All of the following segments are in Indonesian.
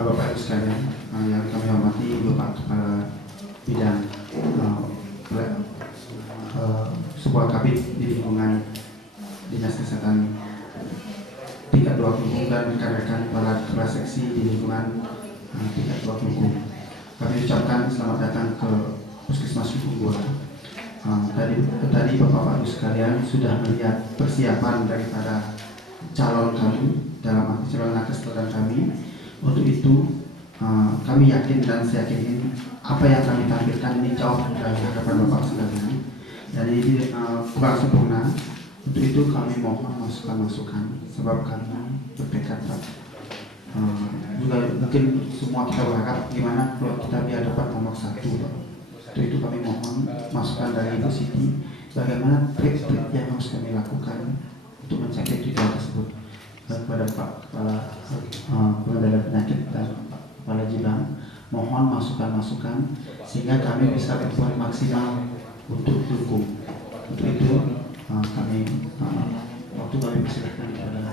Bapak Ibu sekalian, yang kami hormati Bapak Kepala Bidang sebuah kabin di lingkungan Dinas Kesehatan tingkat 2 Kelungkung dan rekan-rekan para kepala seksi di lingkungan tingkat 2 Kelungkung. Kami ucapkan selamat datang ke Puskesmas Kelungkung. Tadi Bapak Ibu sekalian sudah melihat persiapan daripada calon kami dalam arti calon nakes dan kami. Untuk itu kami yakin dan saya yakin apa yang kami tampilkan ini jauh dari harapan Bapak sekalian. Jadi ini kurang sempurna. Untuk itu kami mohon masukan-masukan sebab kami bertekad juga mungkin semua kita berharap gimana kalau kita biar dapat nomor 1. Untuk itu kami mohon masukan dari Ibu Siti bagaimana trik-trik yang harus kami lakukan untuk mencapai tujuan tersebut. Kepada Pak Kepala Pengendalian Penyakit dan Pak Kepala Jibang, mohon masukan-masukan sehingga kami bisa berbuat maksimal untuk dukung. Untuk itu kami waktu kami persilahkan kepada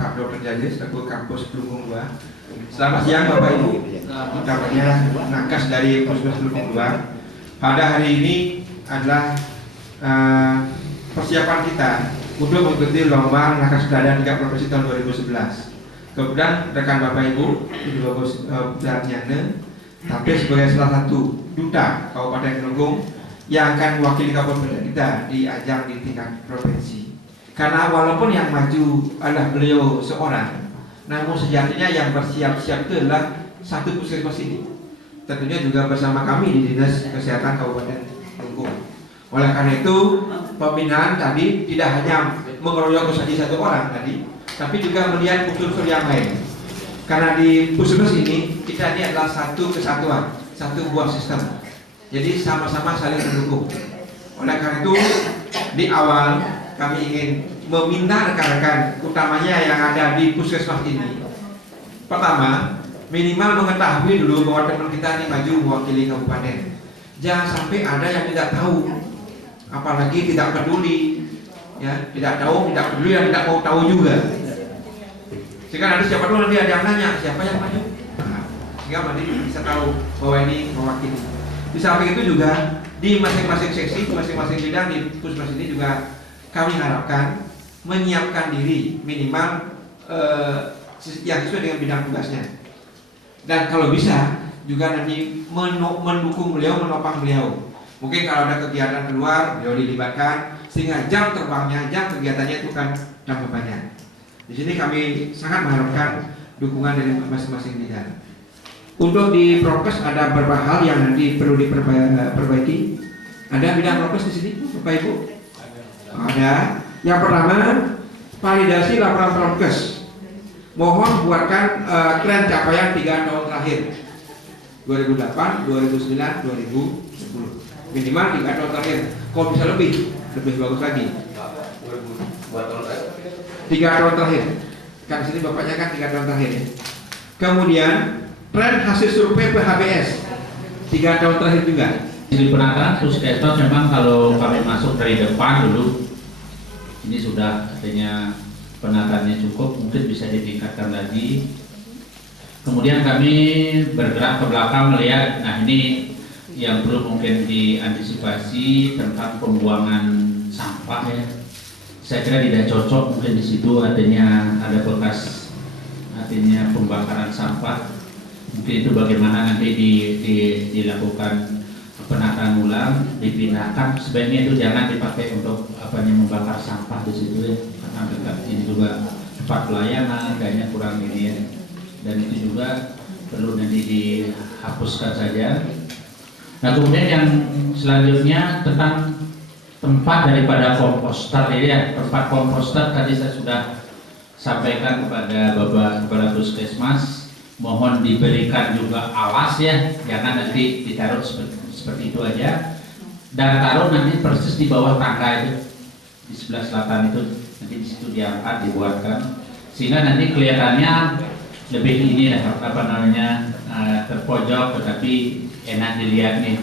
Pak Dr. Jajis, Selaku Kampus Kelungkung 2. Selamat siang Bapak Ibu, utamanya nakes dari Puskesmas Kelungkung 2. Pada hari ini adalah persiapan kita untuk mengikuti lomba nakes dadakan tingkat provinsi tahun 2011. Kemudian rekan Bapak Ibu, Ibu Bagus Darnyana, tampil sebagai salah satu duta Kabupaten Kelungkung yang akan mewakili kabupaten kita di ajang di tingkat provinsi. Karena walaupun yang maju adalah beliau seorang, namun sejatinya yang bersiap-siap itu adalah satu puskesmas ini. Tentunya juga bersama kami di Dinas Kesehatan Kabupaten Kelungkung. Oleh karena itu, pembinaan tadi tidak hanya mengeroyok saja satu orang tadi, tapi juga melihat unsur yang lain. Karena di puskesmas ini kita ini adalah satu kesatuan, satu buah sistem. Jadi sama-sama saling mendukung. Oleh karena itu, di awal kami ingin meminta rekan-rekan, utamanya yang ada di puskesmas ini. Pertama, minimal mengetahui dulu bahwa teman kita ini maju mewakili kabupaten. Jangan sampai ada yang tidak tahu, apalagi tidak peduli, ya, tidak tahu, tidak peduli, dan tidak mau tahu juga. Sehingga nanti siapa dulu nanti ada yang nanya siapa yang maju, sehingga nanti bisa tahu bahwa ini mewakili. Di samping itu juga di masing-masing seksi, masing-masing bidang di puskesmas ini juga kami harapkan menyiapkan diri minimal yang sesuai dengan bidang tugasnya. Dan kalau bisa juga nanti mendukung beliau, menopang beliau. Mungkin kalau ada kegiatan keluar, beliau dilibatkan sehingga jam terbangnya, jam kegiatannya itu kan tambah banyak. Di sini kami sangat mengharapkan dukungan dari masing-masing bidang. Untuk di prokes ada beberapa hal yang nanti perlu diperbaiki. Ada bidang prokes di sini, Bapak Ibu? Ada. Yang pertama, validasi laporan prokes. Mohon buatkan tren capaian 3 tahun terakhir. 2008, 2009, 2010. Minimal 3 tahun terakhir. Kalau bisa lebih bagus lagi. 3 tahun terakhir. Kan sini bapaknya kan 3 tahun terakhir. Kemudian tren hasil survei PHBS 3 tahun terakhir juga. Di penataran puskesmas memang kalau kami masuk dari depan dulu, ini sudah artinya penataannya cukup, mungkin bisa ditingkatkan lagi. Kemudian kami bergerak ke belakang melihat, nah ini yang perlu mungkin diantisipasi tentang pembuangan sampah ya. Saya kira tidak cocok mungkin di situ artinya ada bekas artinya pembakaran sampah. Mungkin itu bagaimana nanti dilakukan penataan ulang, dipindahkan. Sebaiknya itu jangan dipakai untuk membakar sampah di situ ya, karena dekat ini juga tempat pelayanan kayaknya kurang ini ya. Dan itu juga perlu nanti dihapuskan saja. Nah kemudian yang selanjutnya tentang tempat daripada komposter ini ya, tempat komposter tadi saya sudah sampaikan kepada Bapak Kepala Puskesmas, mohon diberikan juga alas ya, jangan nanti ditaruh seperti itu aja, dan taruh nanti persis di bawah tangga itu di sebelah selatan itu, nanti di situ diangkat, dibuatkan sehingga nanti kelihatannya lebih ini ya, terpojok tetapi enak dilihat nih.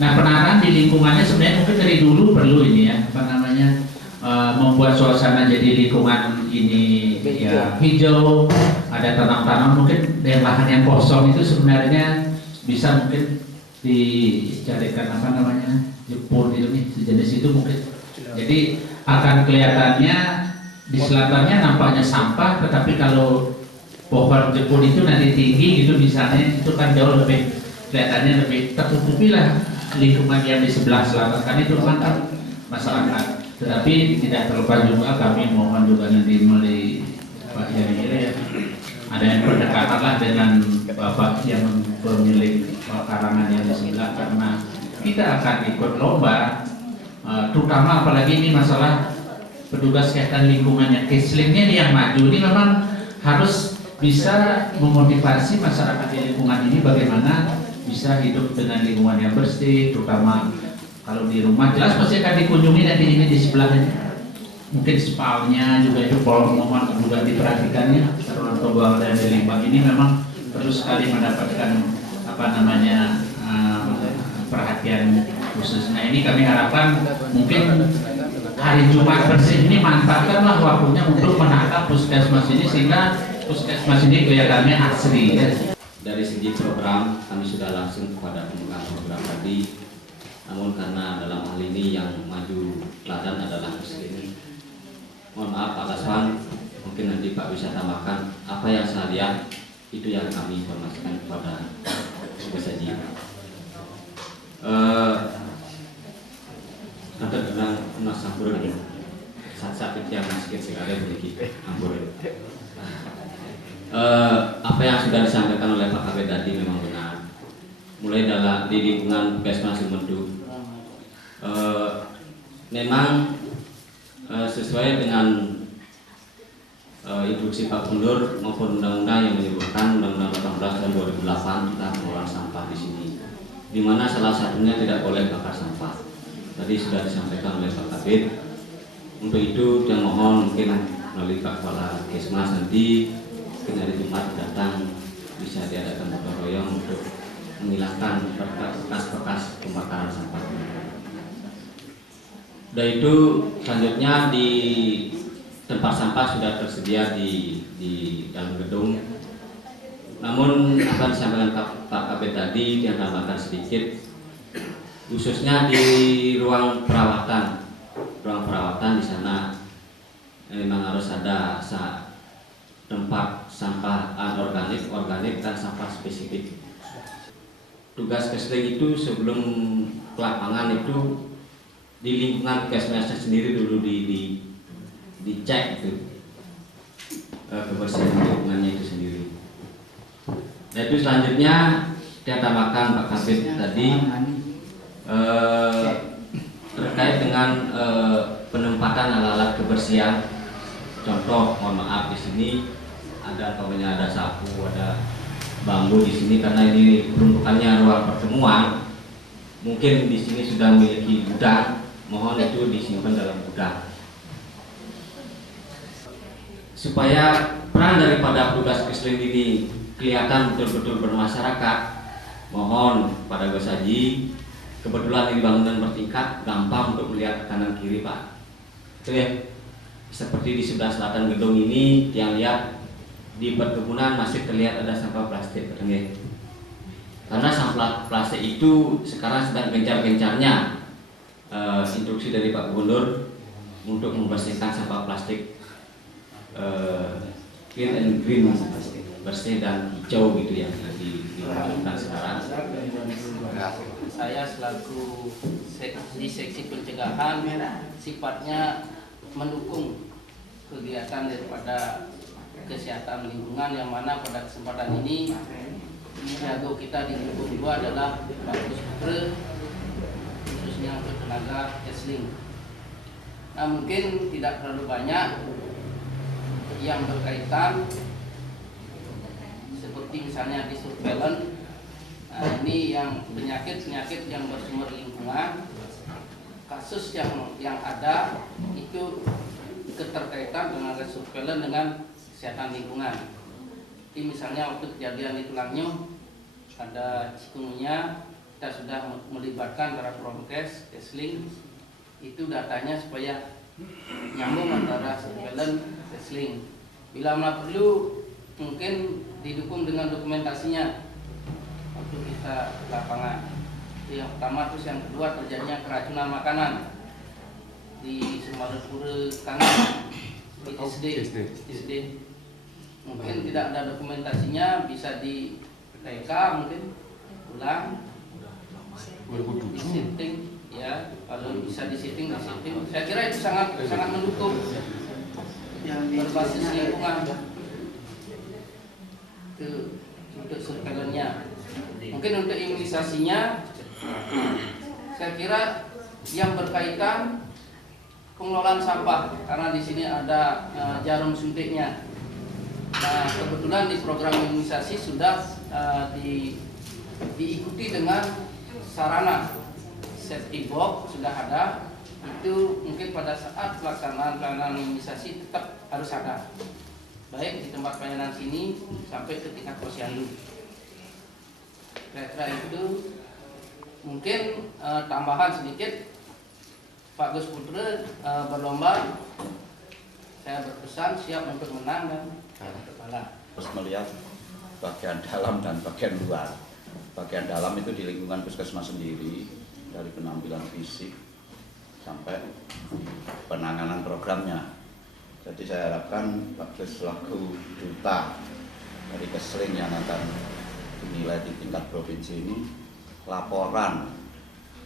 Nah penataan di lingkungannya sebenarnya mungkin dari dulu perlu ini ya, membuat suasana jadi lingkungan ini ya hijau, ada tanam-tanam, mungkin dari lahan yang kosong itu sebenarnya bisa mungkin dicarikan apa namanya jepur gitu nih, sejenis itu mungkin. Jadi akan kelihatannya di selatannya nampaknya sampah, tetapi kalau pohon jepur itu nanti tinggi gitu misalnya, itu kan jauh lebih kelihatannya lebih tertutupi lah lingkungan yang di sebelah selatan, kan itu kan masyarakat. Tetapi tidak terlepas juga kami mohon juga nanti melalui Pak Yari ya, ada yang berdekatan lah dengan Bapak yang pemilik karangan yang di sebelah, karena kita akan ikut lomba, terutama apalagi ini masalah petugas kesehatan lingkungannya, keslingnya yang maju ini memang harus bisa memotivasi masyarakat di lingkungan ini bagaimana bisa hidup dengan lingkungan yang bersih, terutama kalau di rumah jelas pasti akan dikunjungi nanti ini di sebelahnya. Mungkin spalnya juga itu mohon juga diperhatikannya. Saluran pembuangan dari limbah ini memang perlu sekali mendapatkan apa namanya perhatian khusus. Nah ini kami harapkan mungkin hari Jumat bersih ini manfaatkanlah waktunya untuk menata puskesmas ini sehingga puskesmas ini kelihatannya asri ya. Dari segi program kami sudah langsung kepada pemegang program tadi, namun karena dalam hal ini yang maju teladan adalah Kesling. Mohon maaf Pak Kasman, mungkin nanti Pak bisa tambahkan apa yang saya lihat itu yang kami informasikan kepada Tugas Haji. Nanti dengan Mas Sampur ini saat-saat itu yang masih sekali memiliki Ampur. Apa yang sudah disampaikan oleh Pak Kabid tadi memang benar. Mulai di lingkungan Puskesmas Sumendu, memang sesuai dengan instruksi Pak Gubernur maupun undang-undang yang menyebutkan Undang-Undang 18 tahun 2008 tentang pengelolaan sampah di sini, di mana salah satunya tidak boleh bakar sampah. Tadi sudah disampaikan oleh Pak Kabid. Untuk itu yang mohon mungkin melalui Pak Kepala Kesmas nanti hari Jumat datang bisa diadakan gotong royong untuk menghilangkan bekas-bekas pembakaran sampah. Udah itu selanjutnya di tempat sampah sudah tersedia di dalam gedung. Namun apa yang disampaikan Pak Kabid tadi yang tambahkan sedikit, khususnya di ruang perawatan. Ruang perawatan di sana memang harus ada tempat sampah organik dan sampah spesifik. Tugas Kesling itu sebelum ke lapangan itu di lingkungan Kesmasnya sendiri dulu dicek itu kebersihan lingkungannya itu sendiri. Dan itu selanjutnya kita tambahkan Pak Kabid tadi terkait dengan penempatan alat-alat kebersihan. Contoh, mohon maaf di sini ada ada sapu, ada bambu di sini karena ini peruntukannya ruang pertemuan. Mungkin di sini sudah memiliki gudang, mohon itu disimpan dalam gudang. Supaya peran daripada petugas Kesling ini kelihatan betul-betul bermasyarakat, mohon pada Gus Haji, kebetulan ini bangunan bertingkat, gampang untuk melihat kanan kiri Pak. Itu ya, seperti di sebelah selatan gedung ini yang lihat di perkebunan masih terlihat ada sampah plastik, ya. Karena sampah plastik itu sekarang sedang gencar-gencarnya instruksi dari Pak Gubernur untuk membersihkan sampah plastik clean and green, bersih dan hijau gitu yang dilakukan sekarang. Saya selaku di seksi pencegahan sifatnya mendukung kegiatan daripada kesehatan lingkungan, yang mana pada kesempatan ini jago kita di lingkungan 2 adalah Pak Puspre, khususnya untuk tenaga Kesling. Nah, mungkin tidak terlalu banyak yang berkaitan seperti misalnya di surveillance. Nah, ini yang penyakit yang bersumber lingkungan, kasus yang ada itu keterkaitan dengan surveillance dengan kesehatan lingkungan. Jadi misalnya waktu kejadian di Tulangnyuh ada cikungunya, kita sudah melibatkan para Promkes, Kesling, itu datanya supaya nyambung antara surveillance, Kesling. Bila mana perlu mungkin didukung dengan dokumentasinya waktu kita lapangan. Itu yang pertama. Terus yang kedua, terjadinya keracunan makanan di Semarapura kanan di SD. Mungkin tidak ada dokumentasinya, bisa di TK mungkin ulang di setting ya, kalau bisa di setting. Saya kira itu sangat mendukung berbasis lingkungan itu untuk surveillance-nya. Mungkin untuk imunisasinya, saya kira yang berkaitan pengelolaan sampah, karena di sini ada jarum suntiknya. Nah, kebetulan di program imunisasi sudah diikuti dengan sarana safety box sudah ada. Itu mungkin pada saat pelaksanaan imunisasi tetap harus ada, baik di tempat pelayanan sini sampai ke tingkat posyandu. Kira-kira itu. Mungkin tambahan sedikit, Pak Gus Putra berlomba, saya berpesan siap untuk menang dan kepala. Terus melihat bagian dalam dan bagian luar. Bagian dalam itu di lingkungan puskesmas sendiri, dari penampilan fisik sampai penanganan programnya. Jadi saya harapkan Pak Gus selaku duta dari Kesling yang akan dinilai di tingkat provinsi ini, laporan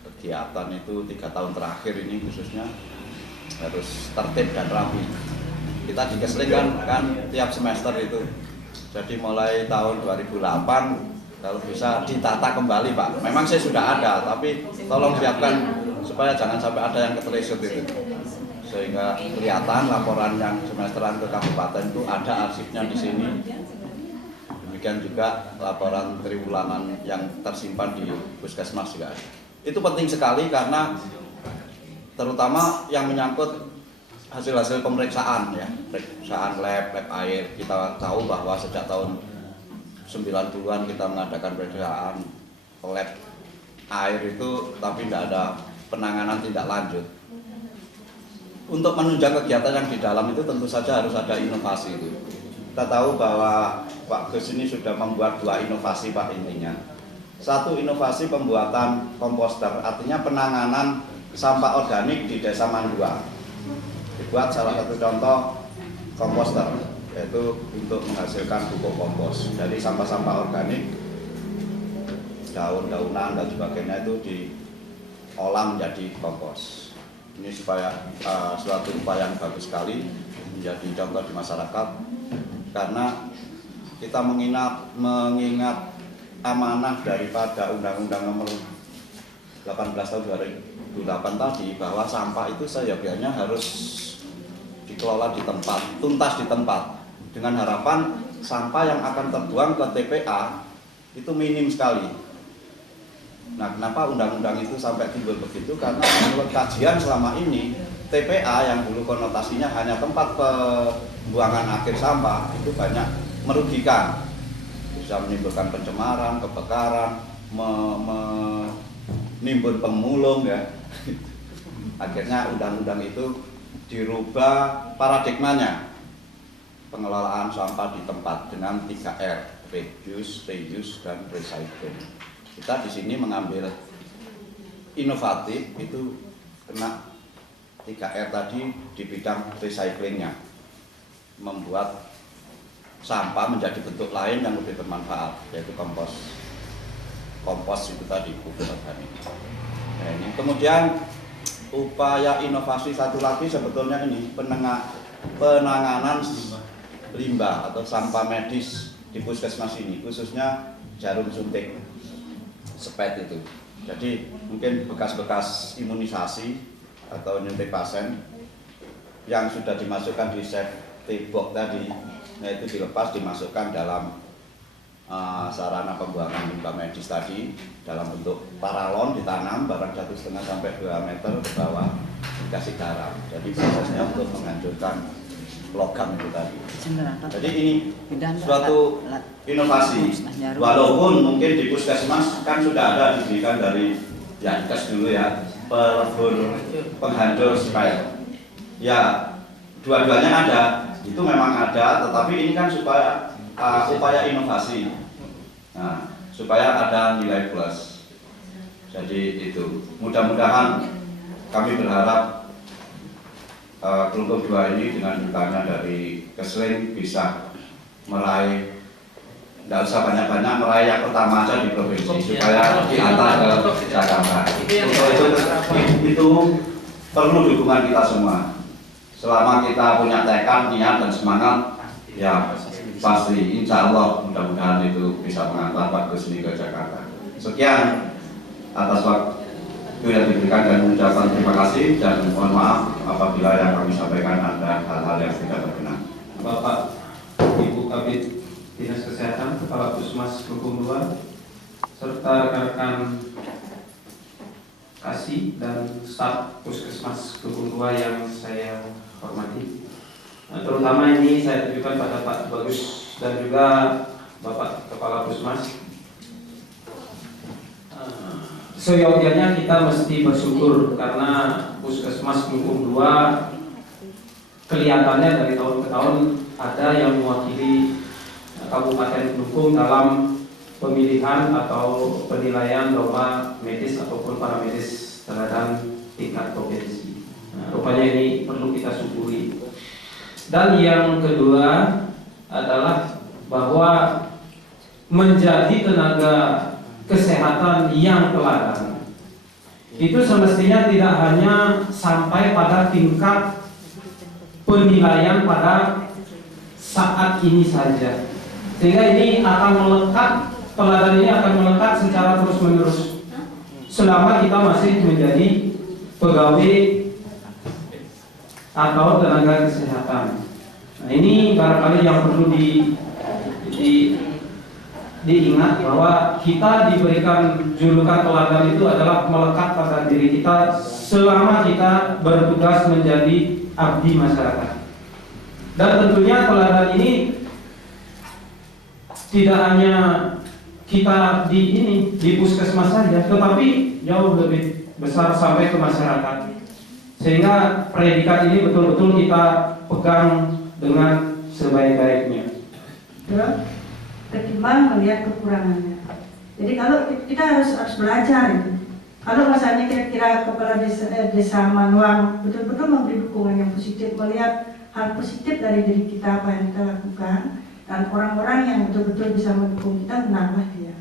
kegiatan itu 3 tahun terakhir ini khususnya harus tertib dan rapi. Kita di Kesling kan tiap semester itu, jadi mulai tahun 2008 kalau bisa ditata kembali Pak. Memang saya sudah ada, tapi tolong siapkan supaya jangan sampai ada yang ketelisut itu, sehingga kelihatan laporan yang semesteran ke kabupaten itu ada arsipnya di sini. Demikian juga laporan triwulanan yang tersimpan di puskesmas juga ada. Itu penting sekali karena terutama yang menyangkut hasil-hasil pemeriksaan ya, pemeriksaan lab air. Kita tahu bahwa sejak tahun 90-an kita mengadakan pemeriksaan lab air itu, tapi tidak ada penanganan tindak lanjut. Untuk menunjang kegiatan yang di dalam itu tentu saja harus ada inovasi itu. Kita tahu bahwa Pak Gus ini sudah membuat 2 inovasi Pak intinya. Satu, inovasi pembuatan komposter, artinya penanganan sampah organik di Desa Mandua. Dibuat salah satu contoh komposter, yaitu untuk menghasilkan pupuk kompos dari sampah-sampah organik, daun-daunan dan sebagainya itu diolah menjadi kompos. Ini supaya suatu upaya yang bagus sekali, menjadi contoh di masyarakat, karena kita mengingat amanah daripada Undang-Undang Nomor 18 Tahun 2008 tadi, bahwa sampah itu seyogianya harus dikelola di tempat, tuntas di tempat, dengan harapan sampah yang akan terbuang ke TPA itu minim sekali. Nah, kenapa undang-undang itu sampai timbul begitu? Karena menurut kajian selama ini, TPA yang dulu konotasinya hanya tempat pembuangan akhir sampah itu banyak merugikan, bisa menimbulkan pencemaran, kebakaran, menimbun pemulung ya. Akhirnya undang-undang itu dirubah paradigmanya, pengelolaan sampah di tempat dengan 3R, reduce, reuse, dan recycling. Kita di sini mengambil inovatif itu kena 3R tadi di bidang recyclingnya, membuat sampah menjadi bentuk lain yang lebih bermanfaat, yaitu kompos itu tadi, pupuk organik. Nah, ini kemudian upaya inovasi satu lagi sebetulnya ini penanganan limbah atau sampah medis di puskesmas ini, khususnya jarum suntik spet itu. Jadi mungkin bekas-bekas imunisasi atau nyuntik pasien yang sudah dimasukkan di safety box tadi, nah itu dilepas, dimasukkan dalam sarana pembuangan limbah medis tadi dalam bentuk paralon, ditanam barang 1,5 sampai 2 meter ke bawah, dikasih garam. Jadi prosesnya untuk menghancurkan logam itu tadi. Jadi ini suatu inovasi. Walaupun mungkin di puskesmas kan sudah ada didikan dari Yankes dulu ya, pelebur penghancur spek. Ya, dua-duanya ada. itu memang ada, tetapi ini kan supaya upaya inovasi, nah, supaya ada nilai plus. Jadi itu mudah-mudahan kami berharap Kelungkung 2 ini dengan dukanya dari Kesling bisa meraih, tidak usah banyak-banyak, meraih yang pertama aja di provinsi supaya diantar ke Jakarta. Itu perlu dukungan kita semua. Selama kita punya tekad, niat dan semangat, ya pasti insya Allah mudah-mudahan itu bisa mengantar Pak Gusni ke Jakarta. Sekian atas waktu yang diberikan dan mengucapkan terima kasih dan mohon maaf apabila yang kami sampaikan ada hal-hal yang tidak berkenan. Bapak Ibu Kabid Dinas Kesehatan, Kepala Puskesmas Kelungkung 2, serta rekan-rekan Kasih dan staf Puskesmas Kelungkung 2 yang saya hormati. Nah, terutama ini saya tujukan pada Pak Bagus dan juga Bapak Kepala Puskesmas. Seyogyanya kita mesti bersyukur karena Puskesmas Kelungkung 2 kelihatannya dari tahun ke tahun ada yang mewakili Kabupaten Kelungkung dalam pemilihan atau penilaian lomba medis ataupun paramedis terhadap tingkat provinsi. Nah, rupanya ini perlu kita syukuri. Dan yang kedua adalah bahwa menjadi tenaga kesehatan yang teladan itu semestinya tidak hanya sampai pada tingkat penilaian pada saat ini saja, sehingga ini akan melekat, teladan ini akan melekat secara terus-menerus selama kita masih menjadi pegawai atau tenaga kesehatan. Nah, ini barangkali yang perlu diingat bahwa kita diberikan julukan teladan itu adalah melekat pada diri kita selama kita bertugas menjadi abdi masyarakat. Dan tentunya teladan ini tidak hanya kita di puskesmas saja, tetapi jauh lebih besar sampai ke masyarakat. Sehingga predikat ini betul-betul kita pegang dengan sebaik-baiknya. Ketimbang melihat kekurangannya. Jadi kalau kita harus belajar. Kalau misalnya kira-kira kepala desa Manuang betul-betul memberi dukungan yang positif, melihat hal positif dari diri kita, apa yang kita lakukan, dan orang-orang yang betul-betul bisa mendukung kita, benarlah dia.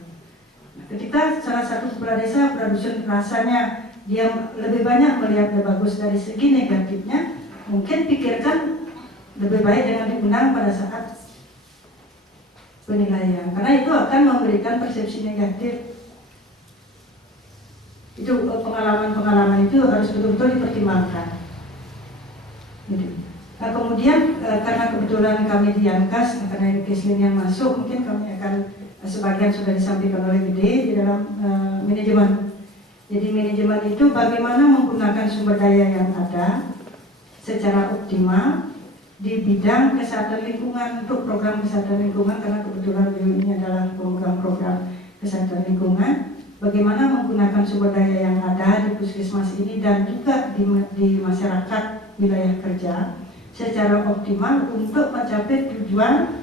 Nah, ketika salah satu kepala desa produsen rasanya dia lebih banyak melihat yang bagus dari segi negatifnya, mungkin pikirkan lebih baik dengan diundang pada saat penilaian, karena itu akan memberikan persepsi negatif. Itu pengalaman-pengalaman itu harus betul-betul dipertimbangkan. Nah, kemudian karena kebetulan kami di Yankas, karena Ibu Kesling yang masuk, mungkin kami akan sebagian sudah disampaikan oleh Gede di dalam manajemen. Jadi manajemen itu bagaimana menggunakan sumber daya yang ada secara optimal di bidang kesehatan lingkungan untuk program kesehatan lingkungan, karena kebetulan beliau ini adalah program kesehatan lingkungan. Bagaimana menggunakan sumber daya yang ada di puskesmas ini dan juga di masyarakat wilayah kerja secara optimal untuk mencapai tujuan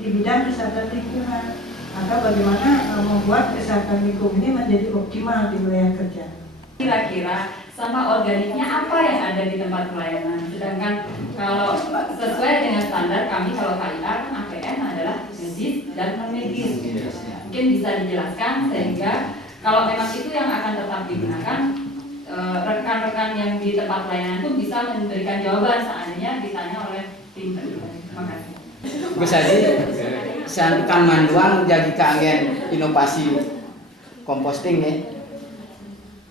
di bidang kesehatan lingkungan, atau bagaimana membuat kesehatan lingkungan ini menjadi optimal di wilayah kerja. Kira-kira sama organiknya apa yang ada di tempat pelayanan. Sedangkan kalau sesuai dengan standar kami, kalau KIA kan APN adalah medis dan non-medis. Mungkin bisa dijelaskan sehingga kalau memang itu yang akan tetap digunakan, rekan-rekan yang di tempat pelayanan itu bisa memberikan jawaban seandainya ditanya oleh tim. Terima kasih. Bisa santukan Manuang jadi keanggen inovasi komposting ya.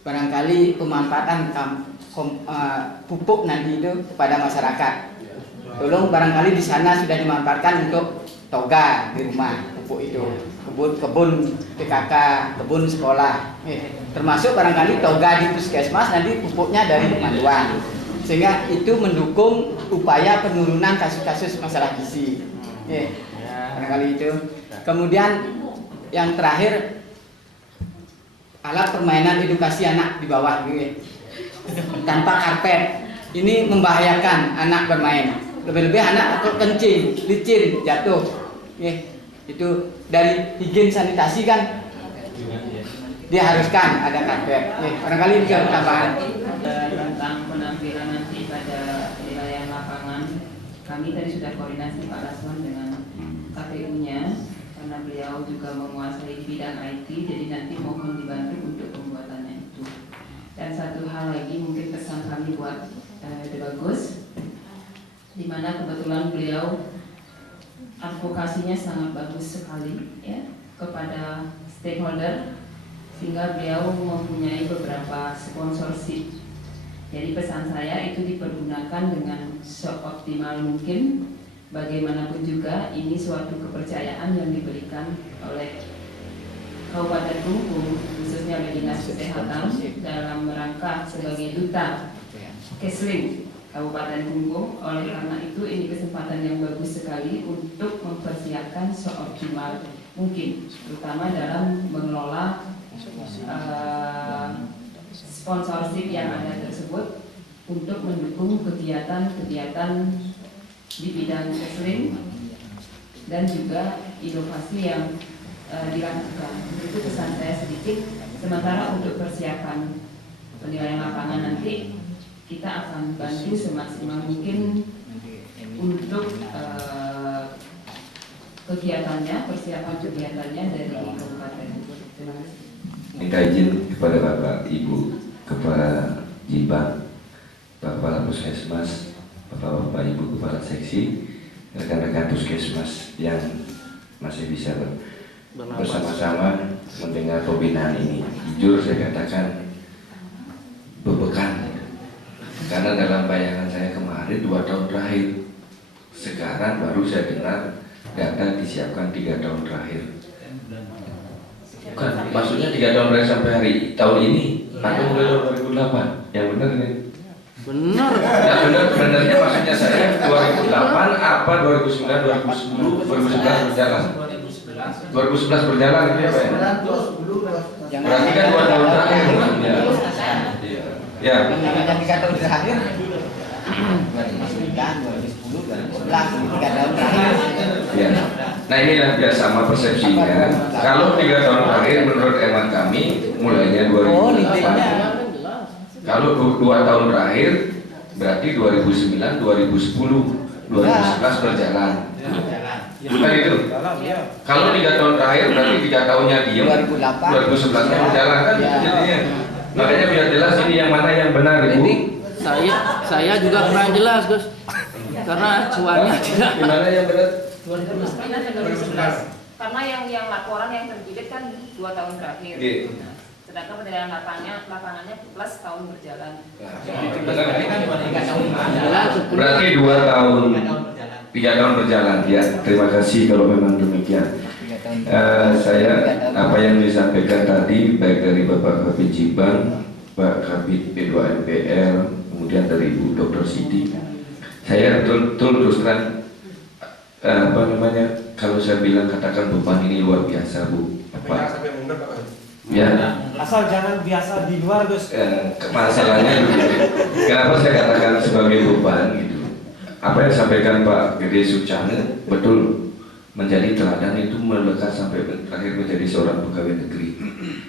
Barangkali pemanfaatan pupuk nanti itu kepada masyarakat. Tolong barangkali di sana sudah dimanfaatkan untuk toga di rumah, pupuk itu, kebun PKK, kebun sekolah. Termasuk barangkali toga di puskesmas nanti pupuknya dari Manuang. Sehingga itu mendukung upaya penurunan kasus-kasus masalah gizi. Barangkali itu. Kemudian yang terakhir, alat permainan edukasi anak di bawah gitu ya. Tanpa karpet, ini membahayakan anak bermain. lebih-lebih anak kalau kencing, licin, jatuh. Itu dari higien sanitasi kan diharuskan ada karpet. Barangkali juga tambahan. Tentang penampilan nanti pada wilayah lapangan, kami tadi sudah koordinasi Pak Rasman dengan KPU-nya karena beliau juga menguasai bidang IT, jadi nanti mohon dibantu untuk pembuatannya itu. Dan satu hal lagi mungkin pesan kami buat De Bagus, di mana kebetulan beliau advokasinya sangat bagus sekali ya kepada stakeholder, sehingga beliau mempunyai beberapa sponsorship. Jadi pesan saya itu dipergunakan dengan seoptimal mungkin. Bagaimanapun juga ini suatu kepercayaan yang diberikan oleh Kabupaten Klungkung, khususnya oleh Dinas Kesehatan dalam rangka sebagai duta Kesling Kabupaten Klungkung. Oleh karena itu ini kesempatan yang bagus sekali untuk mempersiapkan seoptimal mungkin, terutama dalam mengelola sponsorship yang ada tersebut untuk mendukung kegiatan-kegiatan di bidang Kesling dan juga inovasi yang dilakukan. Itu pesan saya sedikit. Sementara untuk persiapan penilaian lapangan nanti kita akan bantu semaksimal mungkin untuk kegiatannya, persiapan kegiatannya dari kabupaten. Terima kasih. Minta izin kepada Bapak, Ibu, Kepala Jimbang, Bapak Puskesmas, Bapak-bapak, Ibu Kepala Seksi, rekan-rekan Puskesmas yang masih bisa bersama-sama mendengar pembinaan ini. Jujur saya katakan bebekan, karena dalam bayangan saya kemarin 2 tahun terakhir, sekarang baru saya dengar data disiapkan 3 tahun terakhir. Bukan, maksudnya 3 tahun terakhir sampai hari tahun ini atau mulai tahun 2008? Yang benar ini? Benar. Ya benar-benarnya maksudnya saya 2008 apa 2009, 2010, 2011 berjalan. 2011 berjalan itu ya Pak ya? Berarti kan 2 tahun terakhir maksudnya. Ya. Yang 3 tahun terakhir 2009, 2010, 2011, 3 tahun terakhir. Ya. Nah inilah biasa sama persepsinya. Kalau 3 tahun terakhir menurut hemat kami mulainya 2008. Kalau 2 tahun terakhir berarti 2009, 2010, 2011 berjalan. Bukan itu? Kalau 3 tahun terakhir berarti 3 tahunnya diem, 2011-nya berjalan kan jadinya. Makanya biar jelas ini yang mana yang benar, Ibu. Saya juga kurang jelas, Gus. Karena cuannya tidak. Gimana yang benar? 2011. Karena yang laporan yang terbit kan 2 tahun terakhir. Sedangkan penilaian lapangannya plus tahun berjalan. Berarti 2 tahun, 3 tahun berjalan. Ya, terima kasih kalau memang demikian. Saya apa yang disampaikan tadi baik dari Bapak Kabid Jimbang, Pak Kabid P2 MPR, kemudian dari Ibu Dr. Siti. Saya betul-betul terus terang kalau saya bilang katakan beban ini luar biasa, Bu. Pak. Ya. Asal jangan biasa di luar, Gus. Masalahnya kenapa saya katakan sebagai beban gitu. Apa yang disampaikan Pak Gede Sucana betul, menjadi teladan itu melekat sampai terakhir menjadi seorang pegawai negeri.